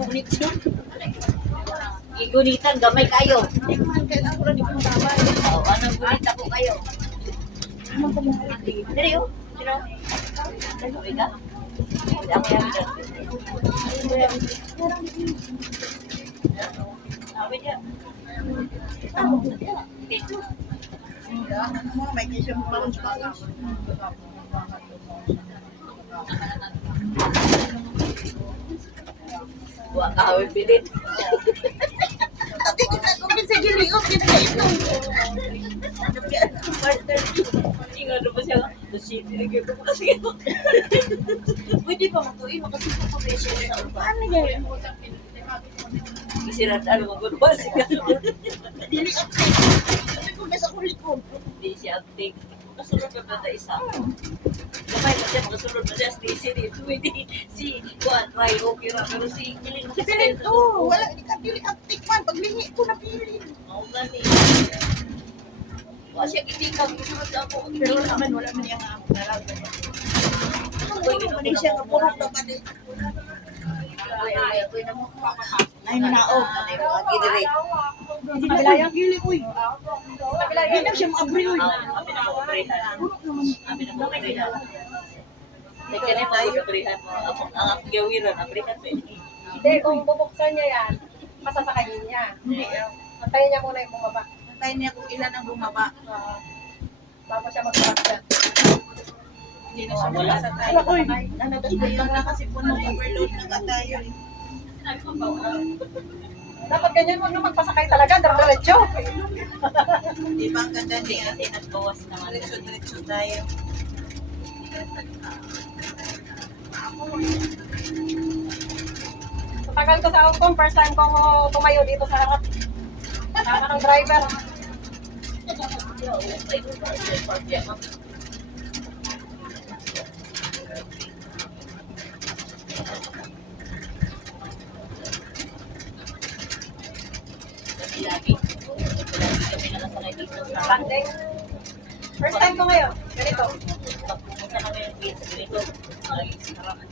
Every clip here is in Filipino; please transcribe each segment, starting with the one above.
connection. Igunitan, gamay kayo. Hindi ko man kailangan ko lang di ko magabay. O, anong gunita ko kayo? Ano ko mga hindi? Dali yun. Sino? Sabi ka? Hindi ako yan. Sabi niya. Dito. Ano mo, may kisyo mo parang Buwa ka hawin pilit. Tapi ko na kung sa giliot, yun na ito. Partner. Ingat naman siya. Nasiti na kayo ko kasi ito. Pwede pa matuin, makasipag ko kayo siya sa upa. Ano yan? Isirat ano magulbas. Dili uptake. Sabi ko, nasa kulikon. Hindi siya uptake. Makasunod na ba na isa? Gamay na siya, makasunod na siya. Stacy dito. Hindi si Juan Ray okay ra. Pero si Kiling Si Pilit to, wala, hindi ka dili uptake man. Paglingi ko na pili. Ako ba ni? Wala siya kitikang. Gusto sa ako. Pero wala man yung nalaga. Ano man siya nga purok na pa din. Ay na mo. Ay, manaog. Ay mo. Gidiri. Hindi na kaya gili, uy. Hindi na siya maabri, uy. Abi na mo kaprihan. Purok naman. Abi na mo kaprihan. Kaya tayo kaprihan mo. Ang gawiran. Kaprihan mo. Hindi, kung bubuksan niya yan, pasasakayin niya. Hindi. Antayin niya muna yung bumaba. Antayin niya kung ilan ang bumaba. Bago siya mag-traction. Hindi na siya makasakay. Uy, ayaw na kasi punong overload na ka tayo. Dapat ganyan mo na magpasakay talaga, diretso. Di ba ang ganda niya? Kasi nagbawas naman. Diretso-diretso tayo. Sa tagal ko sa Hong Kong, first time ko tumayo dito sa harap. Kaka ng driver. Lagi kami nakasakay dito sa Landing. First time ko ngayon, ganito. pagpupunta kami ng kids dito. Lagi sa harapan.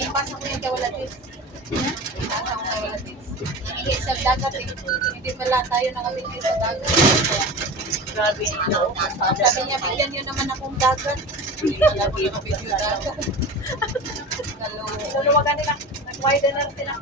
Ipasa ko yung kawalatis. Ipasa ko kawalatis. Hindi sa dagat eh. Hindi pala tayo nakabigay sa dagat. Grabe ito. Sabi niya, bigyan niyo naman akong dagat. Lagi yung Video dagat. Luluwagan nila. Nag-widener sila.